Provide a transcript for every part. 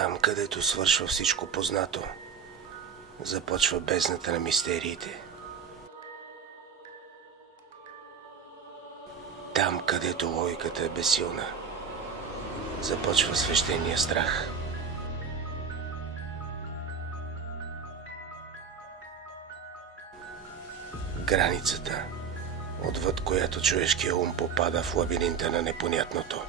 Там, където свършва всичко познато, започва бездната на мистериите. Там, където логиката е безсилна, започва свещения страх. Границата, отвъд която човешкият ум попада в лабиринта на непонятното.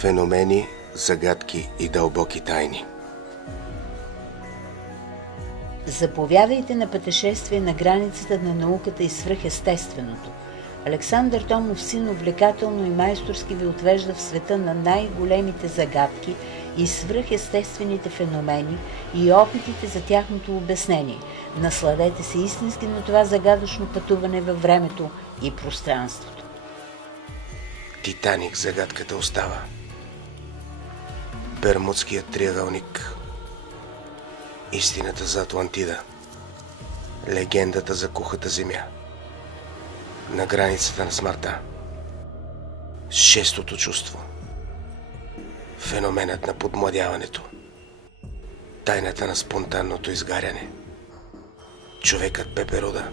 Феномени, загадки и дълбоки тайни. Заповядайте на пътешествие на границата на науката и свръхестественото. Александър Томов син увлекателно и майсторски ви отвежда в света на най-големите загадки и свръхестествените феномени и опитите за тяхното обяснение. Насладете се истински на това загадъчно пътуване във времето и пространството. Титаник, загадката остава. Бермудският триъгълник. Истината за Атлантида. Легендата за кухата земя. На границата на смъртта. Шестото чувство. Феноменът на подмладяването. Тайната на спонтанното изгаряне. Човекът пеперуда.